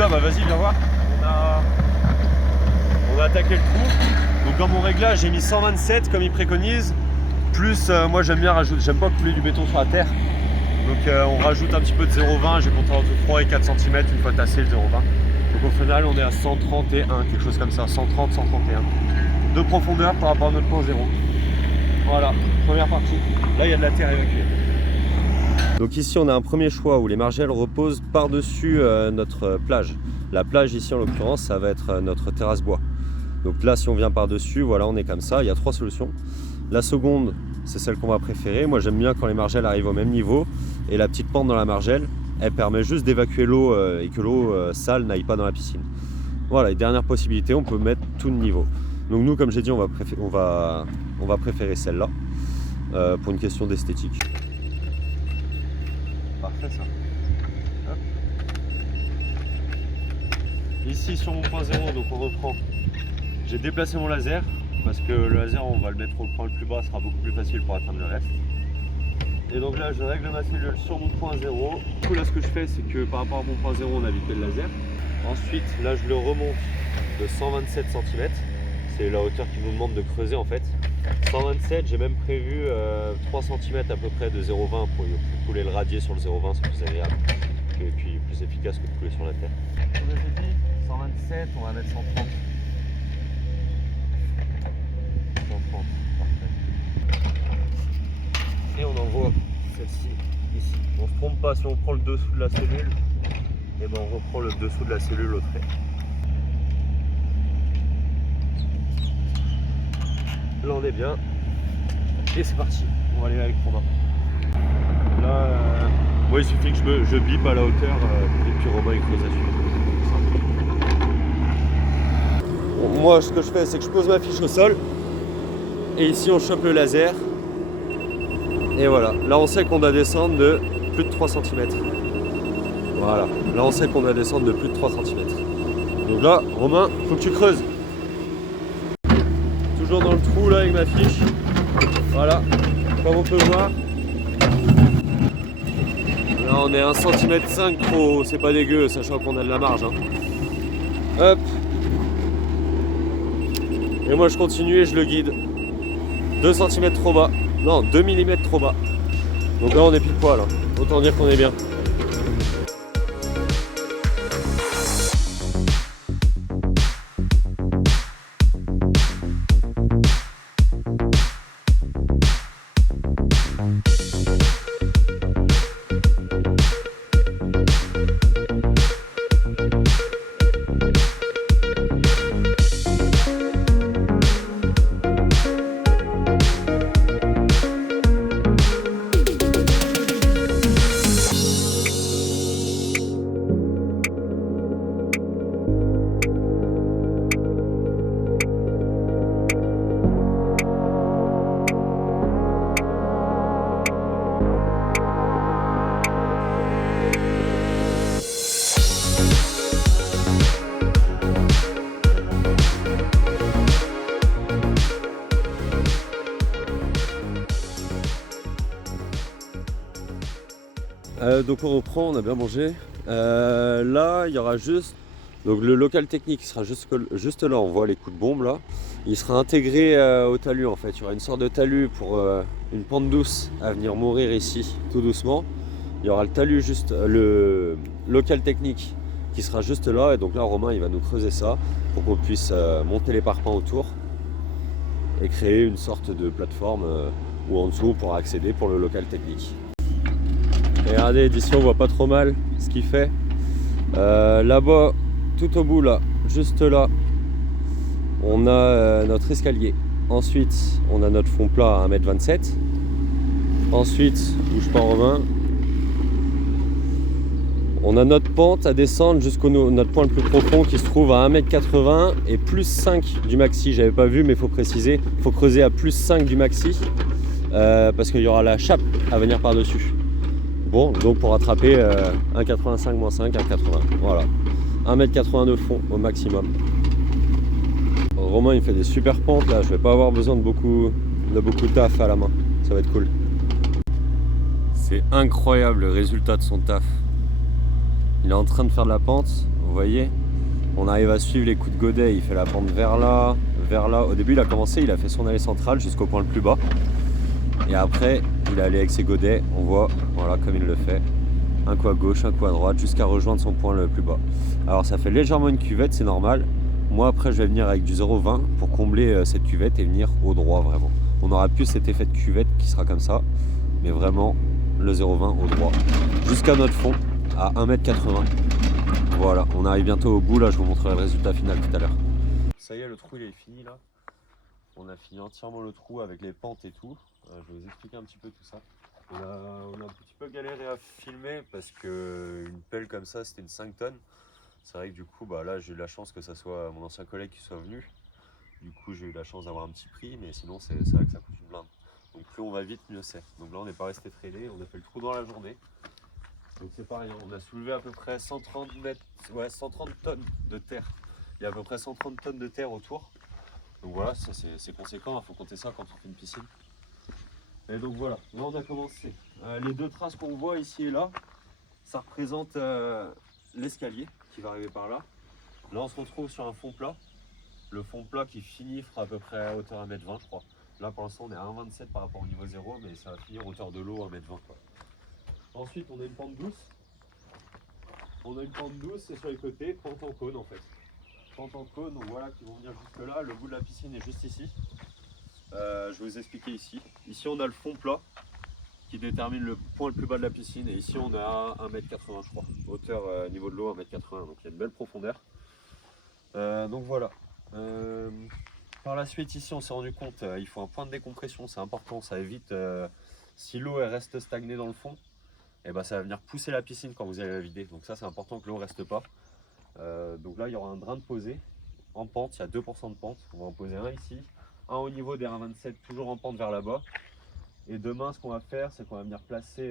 là, bah vas-y, viens voir. On a attaqué le trou. Donc dans mon réglage, j'ai mis 127 comme il préconise. Plus, moi j'aime pas couler du béton sur la terre. Donc on rajoute un petit peu de 0,20. J'ai compté entre 3 et 4 cm une fois tassé le 0,20. Donc au final, on est à 131, quelque chose comme ça, 130, 131 de profondeur par rapport à notre point 0. Voilà, première partie. Là, il y a de la terre évacuée. Donc ici, on a un premier choix où les margelles reposent par-dessus notre plage. La plage ici, en l'occurrence, ça va être notre terrasse bois. Donc là, si on vient par-dessus, voilà, on est comme ça. Il y a 3 solutions. La seconde, c'est celle qu'on va préférer. Moi, j'aime bien quand les margelles arrivent au même niveau. Et la petite pente dans la margelle, elle permet juste d'évacuer l'eau et que l'eau sale n'aille pas dans la piscine. Voilà, et dernière possibilité, on peut mettre tout de niveau. Donc nous, comme j'ai dit, on va préférer celle-là pour une question d'esthétique. Parfait ça. Hop. Ici sur mon point 0, donc on reprend. J'ai déplacé mon laser parce que le laser, on va le mettre au point le plus bas, ce sera beaucoup plus facile pour atteindre le reste. Et donc là, je règle ma cellule sur mon point 0. Du coup, là, ce que je fais, c'est que par rapport à mon point 0, on a vité le laser. Ensuite, là, je le remonte de 127 cm. C'est la hauteur qui nous demande de creuser en fait. 127, j'ai même prévu 3 cm à peu près de 0,20 pour couler le radier sur le 0,20, c'est plus agréable et puis plus efficace que de couler sur la terre. Comme j'ai dit, 127, on va mettre 130. 130, parfait. Et on envoie celle-ci ici. On ne se trompe pas, si on prend le dessous de la cellule, et ben on reprend le dessous de la cellule au trait. Là on est bien. Et c'est parti. On va aller avec Romain. Là, moi il suffit que je bip à la hauteur et puis Romain il creuse à suivre. Bon, moi ce que je fais c'est que je pose ma fiche au sol. Et ici on chope le laser. Et voilà, là on sait qu'on doit descendre de plus de 3 cm. Voilà, là on sait qu'on doit descendre de plus de 3 cm. Donc là, Romain, faut que tu creuses. Toujours dans le trou là avec ma fiche. Voilà, comme on peut voir. Là on est à 1,5 cm trop haut, c'est pas dégueu, sachant qu'on a de la marge. Hein. Hop. Et moi je continue et je le guide. 2 cm trop bas. Non, 2 mm trop bas. Donc là on est pile poil, hein. Autant dire qu'on est bien. Donc on reprend, on a bien mangé. Là, il y aura juste donc le local technique qui sera juste là. On voit les coups de bombe là. Il sera intégré au talus en fait. Il y aura une sorte de talus pour une pente douce à venir mourir ici, tout doucement. Il y aura le talus juste, le local technique qui sera juste là. Et donc là, Romain, il va nous creuser ça pour qu'on puisse monter les parpaings autour et créer une sorte de plateforme où en dessous on pourra accéder pour le local technique. Et regardez, d'ici on voit pas trop mal ce qu'il fait. Là-bas, tout au bout là, juste là, on a notre escalier. Ensuite, on a notre fond plat à 1,27 m. Ensuite, bouge pas Romain. On a notre pente à descendre jusqu'au notre point le plus profond qui se trouve à 1,80 m et plus 5 du maxi. J'avais pas vu mais il faut préciser, il faut creuser à plus 5 du maxi parce qu'il y aura la chape à venir par-dessus. Bon, donc pour attraper 1,85 moins 5, 1,80. Voilà. 1,80 m de fond au maximum. Romain il fait des super pentes là, je vais pas avoir besoin de beaucoup de taf à la main. Ça va être cool. C'est incroyable le résultat de son taf. Il est en train de faire de la pente. Vous voyez, on arrive à suivre les coups de godet. Il fait la pente vers là, vers là. Au début, il a commencé, il a fait son allée centrale jusqu'au point le plus bas. Et après, il est allé avec ses godets. On voit, voilà, comme il le fait. Un coup à gauche, un coup à droite, jusqu'à rejoindre son point le plus bas. Alors, ça fait légèrement une cuvette, c'est normal. Moi, après, je vais venir avec du 0,20 pour combler cette cuvette et venir au droit, vraiment. On aura plus cet effet de cuvette qui sera comme ça. Mais vraiment, le 0,20 au droit. Jusqu'à notre fond, à 1,80 m. Voilà, on arrive bientôt au bout, là je vous montrerai le résultat final tout à l'heure. Ça y est, le trou il est fini là. On a fini entièrement le trou avec les pentes et tout. Je vais vous expliquer un petit peu tout ça. On a un petit peu galéré à filmer parce que une pelle comme ça c'était une 5 tonnes. C'est vrai que du coup bah là j'ai eu la chance que ça soit mon ancien collègue qui soit venu. Du coup j'ai eu la chance d'avoir un petit prix, mais sinon c'est vrai que ça coûte une blinde. Donc plus on va vite, mieux c'est. Donc là on n'est pas resté traîné, on a fait le trou dans la journée. Donc c'est pareil, on a soulevé à peu près 130 tonnes de terre. Il y a à peu près 130 tonnes de terre autour. Donc voilà, ça c'est conséquent, il faut compter ça quand on fait une piscine. Et donc voilà, là on a commencé. Les deux traces qu'on voit ici et là, ça représente l'escalier qui va arriver par là. Là on se retrouve sur un fond plat. Le fond plat qui finit fera à peu près à hauteur 1,20 m je crois. Là pour l'instant on est à 1,27 m par rapport au niveau 0, mais ça va finir hauteur de l'eau à 1,20 m quoi. Ensuite, on a une pente douce. On a une pente douce, c'est sur les côtés, pente en cône en fait. Pente en cône, donc voilà, qui vont venir jusque là. Le bout de la piscine est juste ici. Je vais vous expliquer ici. Ici, on a le fond plat qui détermine le point le plus bas de la piscine. Et ici, on a 1,80 m je crois. Hauteur niveau de l'eau, 1,80 m. Donc il y a une belle profondeur. Donc voilà. Par la suite, ici, on s'est rendu compte, il faut un point de décompression. C'est important, ça évite, si l'eau reste stagnée dans le fond, et ben ça va venir pousser la piscine quand vous allez la vider. Donc ça c'est important que l'eau ne reste pas. Donc là il y aura un drain de posé en pente, il y a 2% de pente. On va en poser un ici, un au niveau des 1,27 toujours en pente vers là-bas. Et demain ce qu'on va faire c'est qu'on va venir placer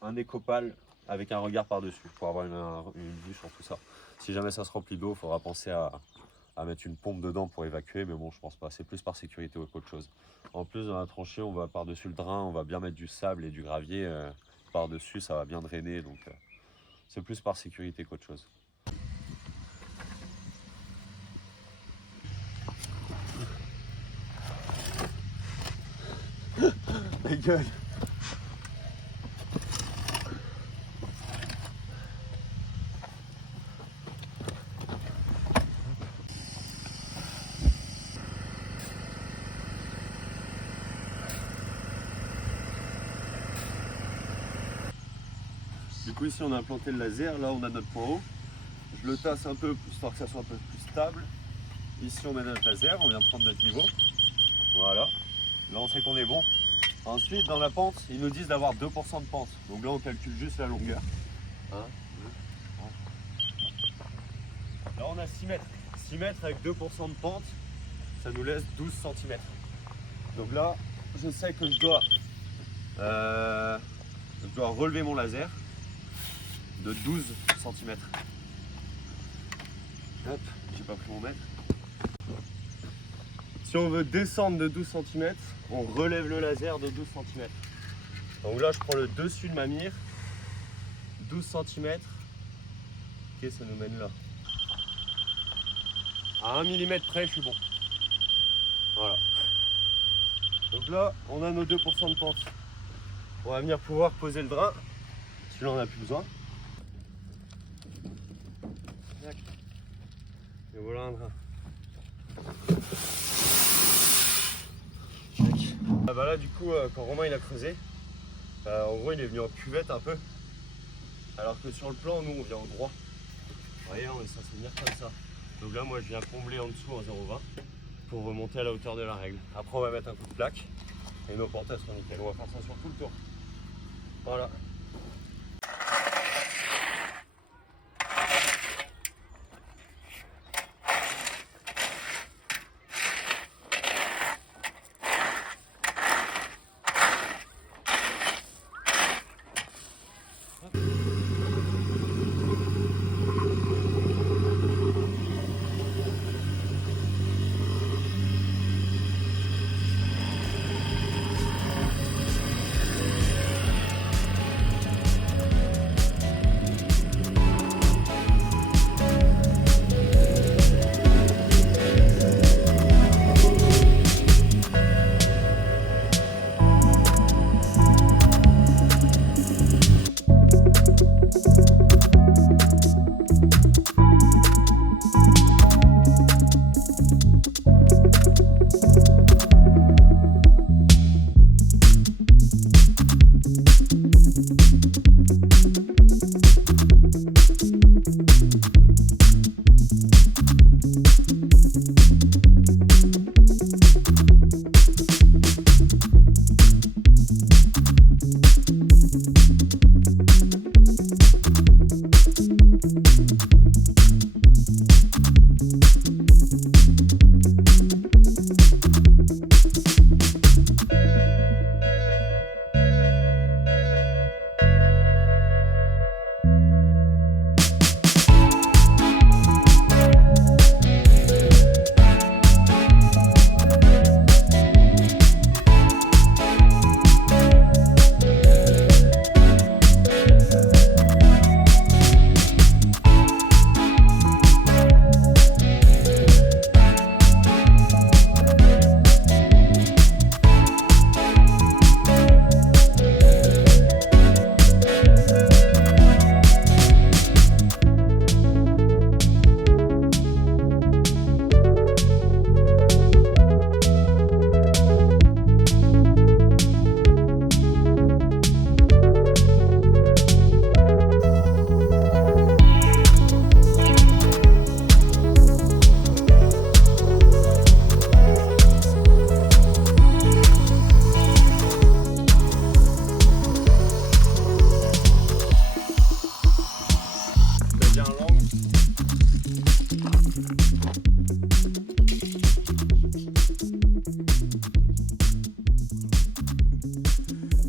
un écopale avec un regard par-dessus pour avoir une vue sur tout ça. Si jamais ça se remplit d'eau, il faudra penser à mettre une pompe dedans pour évacuer, mais bon je pense pas, c'est plus par sécurité qu'autre chose. En plus dans la tranchée on va par-dessus le drain, on va bien mettre du sable et du gravier. Par-dessus, ça va bien drainer, donc c'est plus par sécurité qu'autre chose. Les gueules. Du coup ici on a implanté le laser, là on a notre point haut. Je le tasse un peu histoire que ça soit un peu plus stable. Ici on met notre laser, on vient prendre notre niveau. Voilà, là on sait qu'on est bon. Ensuite dans la pente, ils nous disent d'avoir 2% de pente. Donc là on calcule juste la longueur. 1, 2, 3. Là on a 6 mètres. 6 mètres avec 2% de pente, ça nous laisse 12 cm. Donc là, je sais que je dois relever mon laser de 12 cm. Hop, j'ai pas pris mon mètre. Si on veut descendre de 12 cm, on relève le laser de 12 cm. Donc là, je prends le dessus de ma mire, 12 cm. Ok, ça nous mène là. À 1 mm près, je suis bon. Voilà. Donc là, on a nos 2% de pente. On va venir pouvoir poser le drain. Celui-là, on n'a plus besoin. Et voilà un drain. Ah bah là, du coup, quand Romain il a creusé, en gros, il est venu en cuvette un peu. Alors que sur le plan, nous, on vient en droit. Vous voyez, on est censé venir comme ça. Donc là, moi, je viens combler en dessous en 0,20 pour remonter à la hauteur de la règle. Après, on va mettre un coup de plaque et nos portes seront nickel. On va faire ça sur tout le tour. Voilà.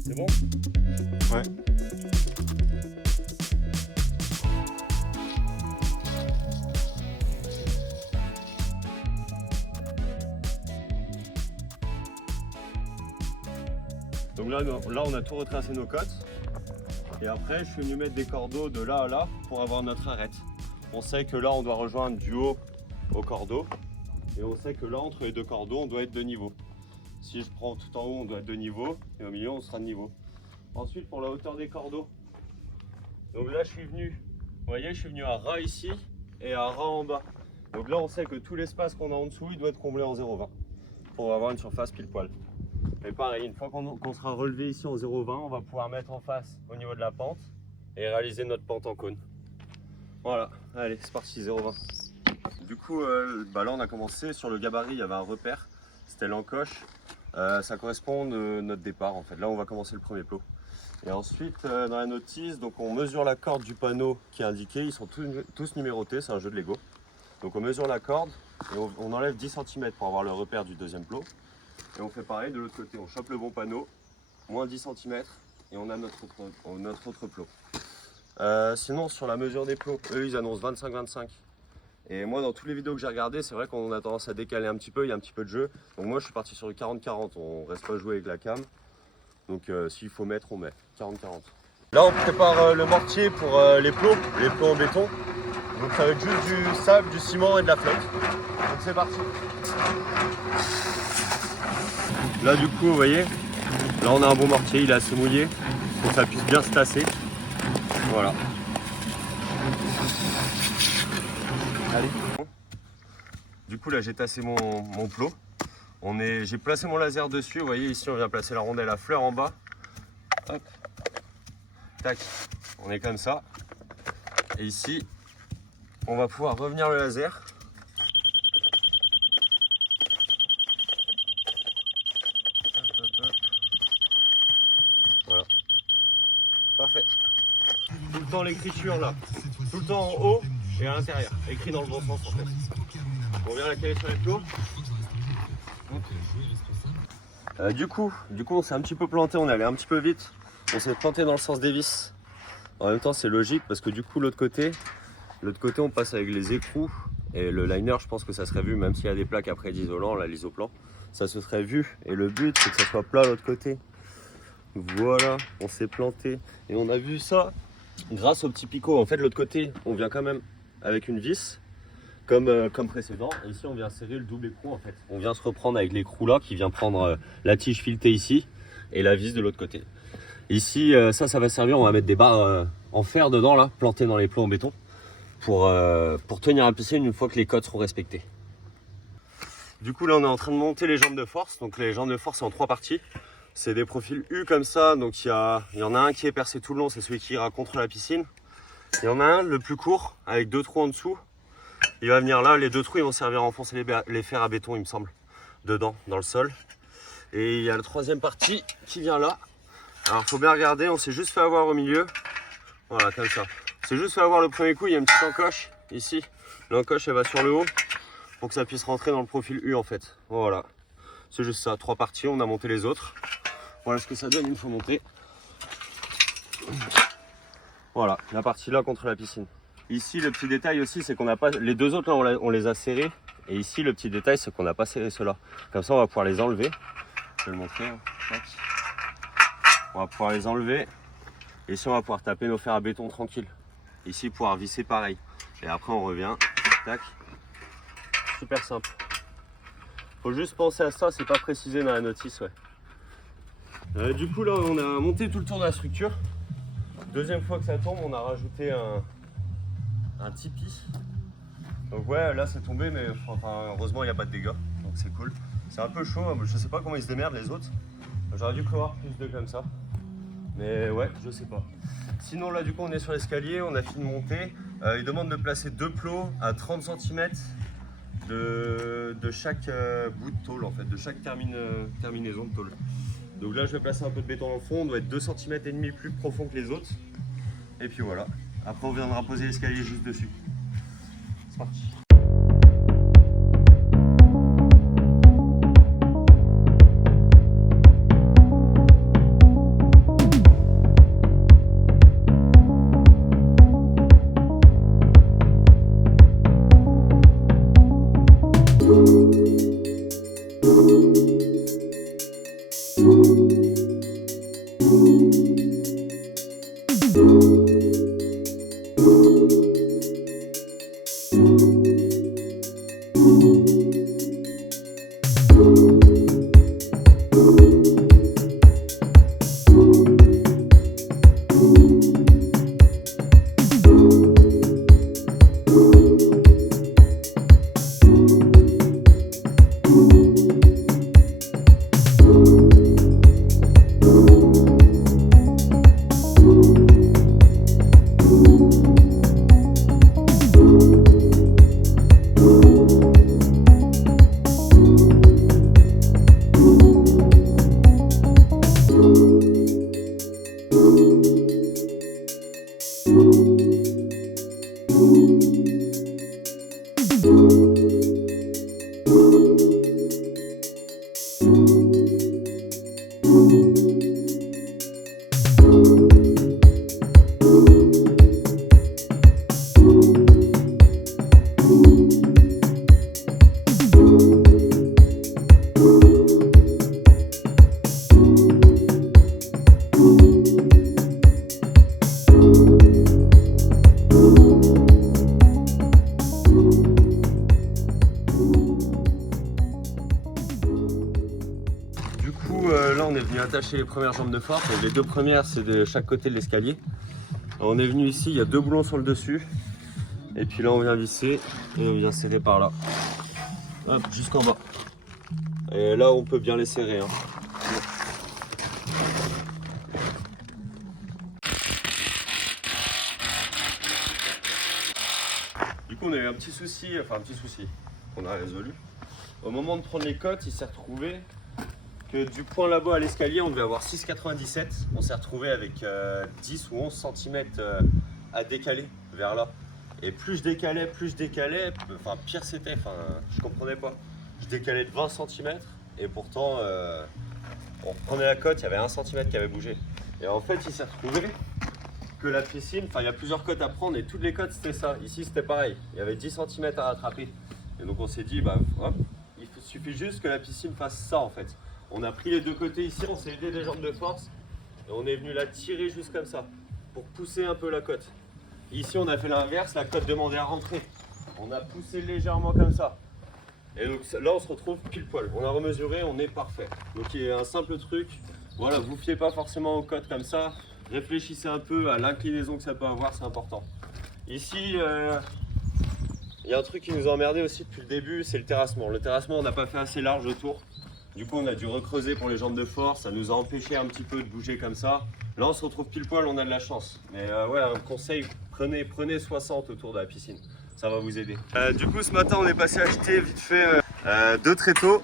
C'est bon? Ouais. Donc là, on a tout retracé nos côtes. Et après, je suis venu mettre des cordeaux de là à là pour avoir notre arête. On sait que là, on doit rejoindre du haut au cordeau. Et on sait que là, entre les deux cordeaux, on doit être de niveau. Si je prends tout en haut, on doit être de niveau. Et au milieu, on sera de niveau. Ensuite, pour la hauteur des cordeaux. Donc là, je suis venu, vous voyez, je suis venu à ras ici et à ras en bas. Donc là, on sait que tout l'espace qu'on a en dessous, il doit être comblé en 0,20 pour avoir une surface pile poil. Et pareil, une fois qu'on sera relevé ici en 0,20, on va pouvoir mettre en face au niveau de la pente et réaliser notre pente en cône. Voilà, allez, c'est parti, 0,20. Du coup, là, on a commencé. Sur le gabarit, il y avait un repère, c'était l'encoche. Ça correspond à notre départ, en fait. Là, on va commencer le premier plot. Et ensuite, dans la notice, donc on mesure la corde du panneau qui est indiqué. Ils sont tous numérotés, c'est un jeu de Lego. Donc on mesure la corde et on enlève 10 cm pour avoir le repère du deuxième plot. Et on fait pareil de l'autre côté, on chope le bon panneau, moins 10 cm et on a notre autre plot. Sinon, sur la mesure des plots, eux ils annoncent 25-25. Et moi, dans toutes les vidéos que j'ai regardées, c'est vrai qu'on a tendance à décaler un petit peu, il y a un petit peu de jeu. Donc moi, je suis parti sur le 40-40, on reste pas joué avec la cam. Donc s'il faut mettre, on met 40-40. Là, on prépare le mortier pour les plots en béton. Donc ça va être juste du sable, du ciment et de la flotte. Donc c'est parti. Là, du coup, vous voyez, là on a un bon mortier, il est assez mouillé pour que ça puisse bien se tasser. Voilà. Allez. Du coup, là, j'ai tassé mon plot. J'ai placé mon laser dessus, vous voyez ici on vient placer la rondelle à fleur en bas. Hop. Tac, on est comme ça. Et ici, on va pouvoir revenir le laser. Hop, hop, hop. Voilà. Parfait. Tout le temps l'écriture là. Tout le temps en haut et à l'intérieur. Écrit dans le bon sens en fait. On vient la caler sur les plots. Du coup, on s'est un petit peu planté, on est allé un petit peu vite. On s'est planté dans le sens des vis. En même temps, c'est logique parce que du coup, l'autre côté, on passe avec les écrous. Et le liner, je pense que ça serait vu, même s'il y a des plaques après d'isolant, là, l'isoplan, ça se serait vu. Et le but, c'est que ça soit plat l'autre côté. Voilà, on s'est planté. Et on a vu ça grâce au petit picot. En fait, l'autre côté, on vient quand même avec une vis. Comme précédent, et ici on vient serrer le double écrou en fait. On vient se reprendre avec l'écrou là qui vient prendre la tige filetée ici et la vis de l'autre côté. Ici ça va servir, on va mettre des barres en fer dedans là, plantées dans les plots en béton pour tenir la piscine une fois que les côtes seront respectées. Du coup là on est en train de monter les jambes de force, donc les jambes de force c'est en 3 parties. C'est des profils U comme ça, donc il y en a un qui est percé tout le long, c'est celui qui ira contre la piscine. Il y en a un le plus court avec 2 trous en dessous. Il va venir là, les 2 trous ils vont servir à enfoncer les fers à béton il me semble, dedans, dans le sol. Et il y a la 3e partie qui vient là. Alors il faut bien regarder, on s'est juste fait avoir au milieu. Voilà, comme ça. C'est juste faire voir le premier coup, il y a une petite encoche ici. L'encoche elle va sur le haut pour que ça puisse rentrer dans le profil U en fait. Voilà. C'est juste ça, 3 parties, on a monté les autres. Voilà ce que ça donne une fois monté. Voilà, la partie là contre la piscine. Ici le petit détail aussi c'est qu'on n'a pas. Les deux autres là on les a serrés. Et ici le petit détail c'est qu'on n'a pas serré ceux-là. Comme ça on va pouvoir les enlever. Je vais le montrer. On va pouvoir les enlever. Et ici on va pouvoir taper nos fers à béton tranquille. Ici pouvoir visser pareil. Et après on revient. Tac. Super simple. Faut juste penser à ça, c'est pas précisé dans la notice, ouais. Du coup là on a monté tout le tour de la structure. Deuxième fois que ça tombe, on a rajouté un tipi. Donc ouais là c'est tombé mais enfin heureusement il n'y a pas de dégâts. Donc c'est cool. C'est un peu chaud, je sais pas comment ils se démerdent les autres. J'aurais dû prévoir plus de comme ça. Mais ouais, je sais pas. Sinon là du coup on est sur l'escalier, on a fini de monter. Il demande de placer 2 plots à 30 cm de chaque bout de tôle en fait, de chaque terminaison de tôle. Donc là je vais placer un peu de béton dans le fond, on doit être 2,5 cm plus profond que les autres. Et puis voilà, après on viendra poser l'escalier juste dessus. C'est parti. Là on est venu attacher les premières jambes de force. Donc les 2 premières c'est de chaque côté de l'escalier. On est venu ici, il y a 2 boulons sur le dessus. Et puis là on vient visser et on vient serrer par là. Hop, jusqu'en bas. Et là on peut bien les serrer. Hein. Du coup on a eu un petit souci qu'on a résolu. Au moment de prendre les cotes, il s'est retrouvé que du point là-bas à l'escalier, on devait avoir 6,97. On s'est retrouvé avec 10 ou 11 cm à décaler vers là. Et plus je décalais, enfin pire c'était, enfin je comprenais pas. Je décalais de 20 cm et pourtant on reprenait la cote, il y avait 1 cm qui avait bougé. Et en fait il s'est retrouvé que la piscine, enfin il y a plusieurs cotes à prendre et toutes les cotes c'était ça. Ici c'était pareil, il y avait 10 cm à rattraper. Et donc on s'est dit, bah hop, il suffit juste que la piscine fasse ça en fait. On a pris les 2 côtés ici, on s'est aidé des jambes de force et on est venu la tirer juste comme ça pour pousser un peu la cote. Ici on a fait l'inverse, la cote demandait à rentrer. On a poussé légèrement comme ça. Et donc là on se retrouve pile poil. On a remesuré, on est parfait. Donc il y a un simple truc, voilà, vous fiez pas forcément aux cotes comme ça. Réfléchissez un peu à l'inclinaison que ça peut avoir, c'est important. Ici, il y a un truc qui nous a emmerdé aussi depuis le début, c'est le terrassement. Le terrassement on n'a pas fait assez large autour. Du coup on a dû recreuser pour les jambes de force, ça nous a empêché un petit peu de bouger comme ça. Là on se retrouve pile poil, on a de la chance. Mais ouais, un conseil, prenez 60 autour de la piscine, ça va vous aider. Du coup ce matin on est passé acheter vite fait 2 tréteaux.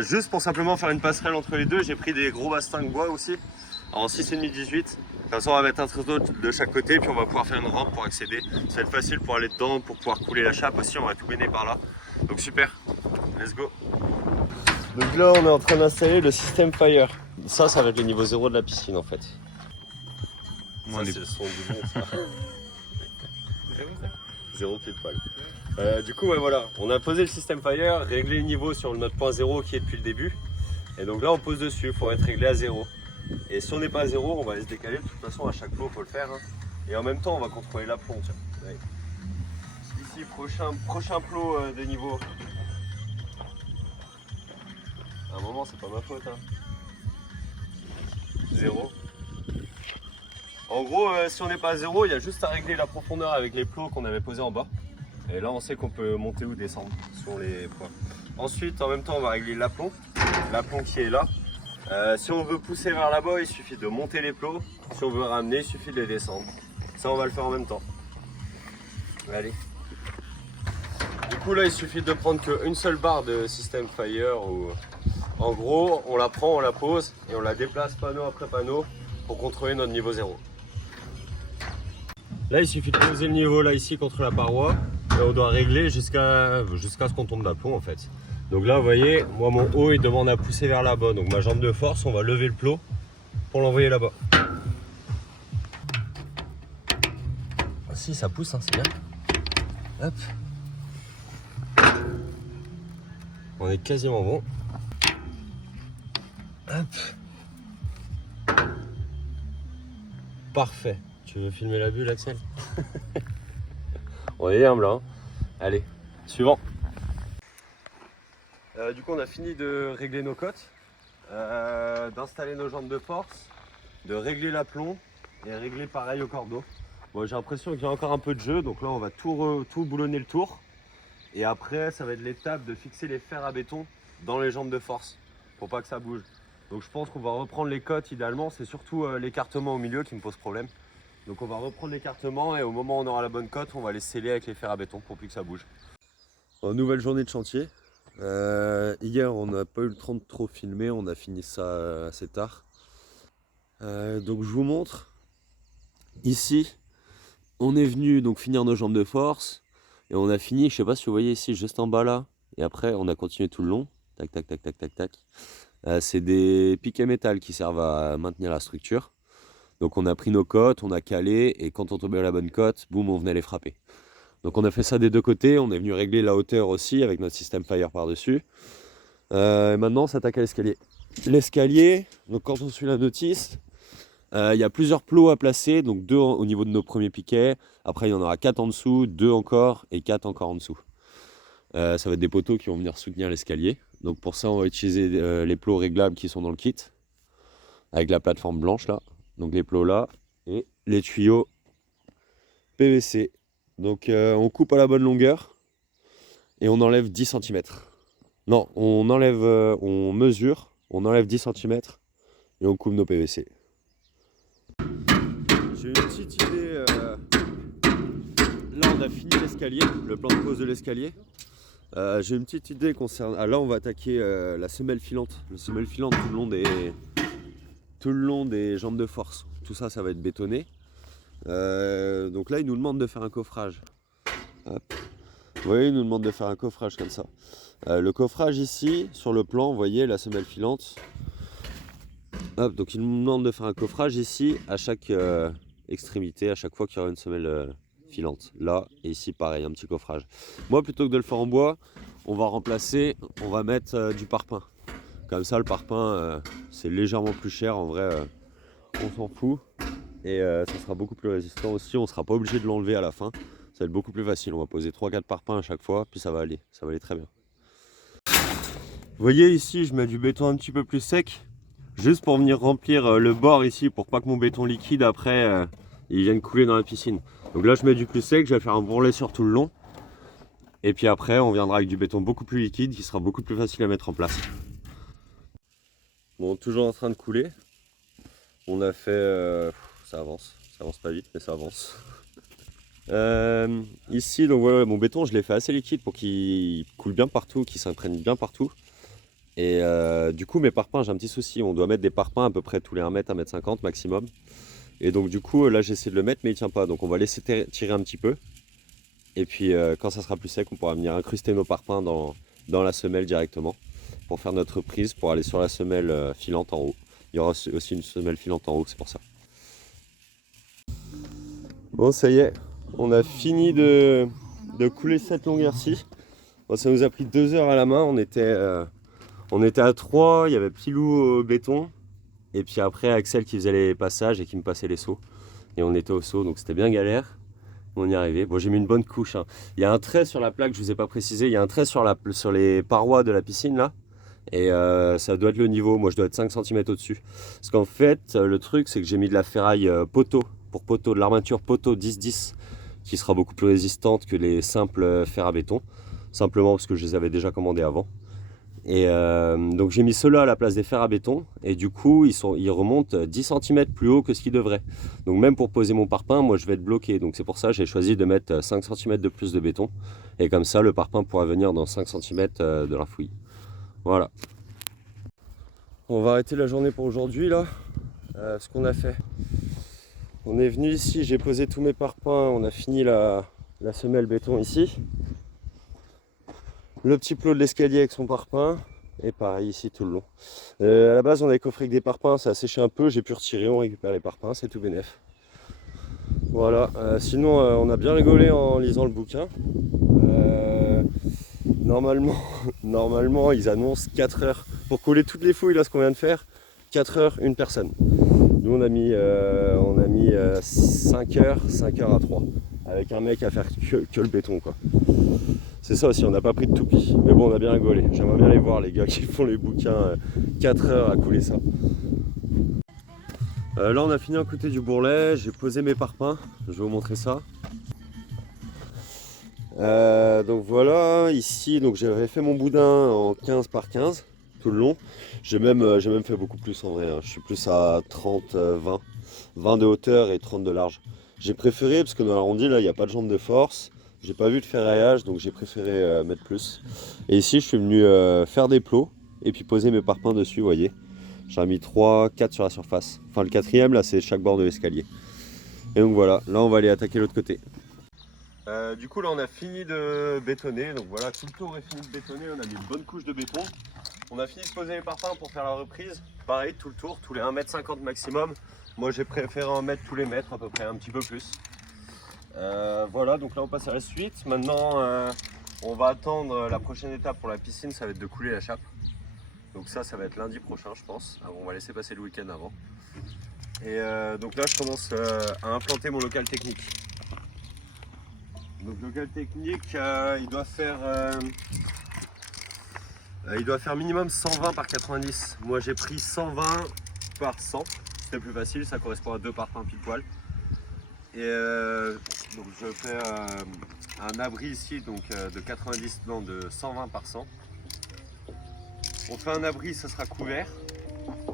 Juste pour simplement faire une passerelle entre les deux, j'ai pris des gros bastings bois aussi, en 6,5-18. Comme ça on va mettre un trésor de chaque côté, puis on va pouvoir faire une rampe pour accéder. Ça va être facile pour aller dedans, pour pouvoir couler la chape aussi, on va tout mener par là. Donc super, let's go. Donc là on est en train d'installer le système Fire. Ça va être le niveau 0 de la piscine en fait. Ça c'est le son du bon ça. Zéro pile poil. Du coup ouais voilà, on a posé le système Fire, réglé le niveau sur notre point 0 qui est depuis le début. Et donc là on pose dessus, il faut être réglé à 0. Et si on n'est pas à 0, on va aller se décaler. De toute façon à chaque plot il faut le faire. Hein. Et en même temps on va contrôler l'aplomb. Ouais. Ici prochain plot de niveau. À un moment c'est pas ma faute. Hein. 0. En gros si on n'est pas à 0, il y a juste à régler la profondeur avec les plots qu'on avait posés en bas. Et là on sait qu'on peut monter ou descendre sur les points. Ensuite en même temps on va régler l'aplomb qui est là. Si on veut pousser vers là-bas il suffit de monter les plots. Si on veut ramener il suffit de les descendre. Ça on va le faire en même temps. Allez. Du coup là il suffit de prendre qu'une seule barre de système Fire. Ou... En gros on la prend, on la pose et on la déplace panneau après panneau pour contrôler notre niveau 0. Là il suffit de poser le niveau là ici contre la paroi. Et on doit régler jusqu'à ce qu'on tombe d'aplomb en fait. Donc là vous voyez, moi mon haut il demande à pousser vers là-bas. Donc ma jambe de force, on va lever le plot pour l'envoyer là-bas. Ah, si ça pousse, hein, c'est bien. Hop. On est quasiment bon. Hop. Parfait. Tu veux filmer la bulle, Axel? On est humble là. Hein. Allez, suivant. Du coup on a fini de régler nos cotes, d'installer nos jambes de force, de régler l'aplomb et régler pareil au cordeau. Bon, j'ai l'impression qu'il y a encore un peu de jeu, donc là on va tout boulonner le tour. Et après ça va être l'étape de fixer les fers à béton dans les jambes de force pour pas que ça bouge. Donc je pense qu'on va reprendre les cotes idéalement, c'est surtout l'écartement au milieu qui me pose problème. Donc on va reprendre l'écartement et au moment où on aura la bonne cote, on va les sceller avec les fers à béton pour plus que ça bouge. Nouvelle journée de chantier. Hier on n'a pas eu le temps de trop filmer, on a fini ça assez tard. Donc je vous montre. Ici, on est venu donc finir nos jambes de force et on a fini, je sais pas si vous voyez ici, juste en bas là. Et après on a continué tout le long. Tac tac tac tac tac tac. C'est des piquets métal qui servent à maintenir la structure. Donc on a pris nos cotes, on a calé et quand on tombait à la bonne cote, boum, on venait les frapper. Donc on a fait ça des deux côtés, on est venu régler la hauteur aussi avec notre système Fire par-dessus. Et maintenant on s'attaque à l'escalier. L'escalier, donc quand on suit la notice, il y a plusieurs plots à placer, donc 2 au niveau de nos premiers piquets, après il y en aura 4 en dessous, 2 encore et 4 encore en dessous. Ça va être des poteaux qui vont venir soutenir l'escalier. Donc pour ça on va utiliser les plots réglables qui sont dans le kit, avec la plateforme blanche là. Donc les plots là et les tuyaux PVC. Donc on coupe à la bonne longueur et on enlève 10 cm. Non, on mesure, on enlève 10 cm et on coupe nos PVC. J'ai une petite idée. Là on a fini l'escalier, le plan de pose de l'escalier. J'ai une petite idée concernant. Là on va attaquer la semelle filante. La semelle filante tout le long des jambes de force. Tout ça, ça va être bétonné. Donc là, il nous demande de faire un coffrage. Hop. Vous voyez, il nous demande de faire un coffrage comme ça. Le coffrage ici, sur le plan, vous voyez la semelle filante. Hop, donc il nous demande de faire un coffrage ici, à chaque extrémité, à chaque fois qu'il y aura une semelle filante. Là et ici, pareil, un petit coffrage. Moi, plutôt que de le faire en bois, on va mettre du parpaing. Comme ça, le parpaing, c'est légèrement plus cher. En vrai, on s'en fout. Et ça sera beaucoup plus résistant aussi. On ne sera pas obligé de l'enlever à la fin. Ça va être beaucoup plus facile. On va poser 3-4 parpaings à chaque fois. Puis ça va aller. Ça va aller très bien. Vous voyez ici, je mets du béton un petit peu plus sec. Juste pour venir remplir le bord ici. Pour pas que mon béton liquide, après, il vienne couler dans la piscine. Donc là, je mets du plus sec. Je vais faire un bourrelet sur tout le long. Et puis après, on viendra avec du béton beaucoup plus liquide qui sera beaucoup plus facile à mettre en place. Bon, toujours en train de couler. On a fait... ça avance pas vite, mais ça avance. Ici, donc voilà, mon béton, je l'ai fait assez liquide pour qu'il coule bien partout, qu'il s'imprègne bien partout. Et du coup, mes parpaings, j'ai un petit souci. On doit mettre des parpaings à peu près tous les 1 m, 1 m 50 maximum. Et donc du coup là j'essaie de le mettre mais il tient pas. Donc on va laisser tirer un petit peu. Et puis quand ça sera plus sec, on pourra venir incruster nos parpaings dans la semelle directement pour faire notre prise pour aller sur la semelle filante en haut. Il y aura aussi une semelle filante en haut, c'est pour ça. Bon, ça y est, on a fini de couler cette longueur-ci. Bon, ça nous a pris 2 heures à la main. On était à 3, il y avait Pilou au béton. Et puis après Axel qui faisait les passages et qui me passait les seaux. Et on était au seau, donc c'était bien galère. On y est arrivé. Bon, j'ai mis une bonne couche, hein. Il y a un trait sur la plaque, je ne vous ai pas précisé. Il y a un trait sur les parois de la piscine là. Et ça doit être le niveau. Moi, je dois être 5 cm au-dessus. Parce qu'en fait, le truc, c'est que j'ai mis de la ferraille poteau. Pour poteau, de l'armature poteau 10-10. Qui sera beaucoup plus résistante que les simples fers à béton. Simplement parce que je les avais déjà commandés avant. Et donc j'ai mis ceux-là à la place des fers à béton et du coup ils remontent 10 cm plus haut que ce qu'ils devraient. Donc même pour poser mon parpaing, moi je vais être bloqué. Donc c'est pour ça que j'ai choisi de mettre 5 cm de plus de béton. Et comme ça le parpaing pourra venir dans 5 cm de la fouille. Voilà. On va arrêter la journée pour aujourd'hui là. Ce qu'on a fait. On est venu ici, j'ai posé tous mes parpaings, on a fini la semelle béton ici. Le petit plot de l'escalier avec son parpaing, et pareil ici tout le long. À la base on avait coffré avec des parpaings, ça a séché un peu, j'ai pu retirer, on récupère les parpaings, c'est tout bénef. Voilà, sinon on a bien rigolé en lisant le bouquin. Normalement ils annoncent 4 heures. Pour couler toutes les fouilles là ce qu'on vient de faire, 4 heures, une personne. Nous on a mis 5 heures à 3. Avec un mec à faire que le béton quoi. C'est ça aussi, on n'a pas pris de toupie. Mais bon, on a bien rigolé. J'aimerais bien les voir, les gars qui font les bouquins 4 heures à couler ça. Là, on a fini à côté du bourrelet. J'ai posé mes parpaings. Je vais vous montrer ça. Donc voilà, ici, j'avais fait mon boudin en 15 par 15 tout le long. J'ai même fait beaucoup plus en vrai. Hein. Je suis plus à 30, 20. 20 de hauteur et 30 de large. J'ai préféré, parce que dans l'arrondi, là, il n'y a pas de jambe de force. J'ai pas vu de ferraillage, donc j'ai préféré mettre plus. Et ici, je suis venu faire des plots et puis poser mes parpaings dessus, vous voyez. J'en ai mis 3, 4 sur la surface. Enfin, le 4e, là, c'est chaque bord de l'escalier. Et donc voilà, là, on va aller attaquer l'autre côté. Du coup, là, on a fini de bétonner. Donc voilà, tout le tour est fini de bétonner. On a mis une bonne couche de béton. On a fini de poser les parpaings pour faire la reprise. Pareil, tout le tour, tous les 1,50 m maximum. Moi, j'ai préféré en mettre tous les mètres, à peu près, un petit peu plus. Voilà, donc là on passe à la suite. Maintenant on va attendre la prochaine étape pour la piscine, ça va être de couler la chape. Donc ça va être lundi prochain je pense. Alors, on va laisser passer le week-end avant. Et donc là je commence à implanter mon local technique. Donc le local technique il doit faire minimum 120 par 90. Moi j'ai pris 120 par 100. C'était plus facile, ça correspond à 2 parpaings pile poil. Et donc je fais un abri ici donc de 90, non de 120 par 100. On fait un abri, ça sera couvert.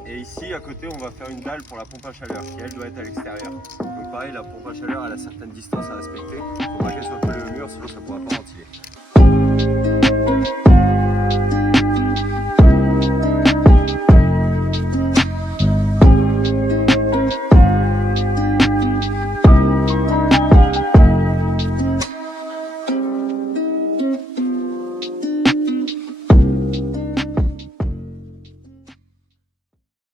Et ici à côté on va faire une dalle pour la pompe à chaleur qui elle doit être à l'extérieur. Donc pareil la pompe à chaleur elle a certaines distances à respecter. Il ne faut pas qu'elle soit collée au mur sinon ça ne pourra pas ventiler.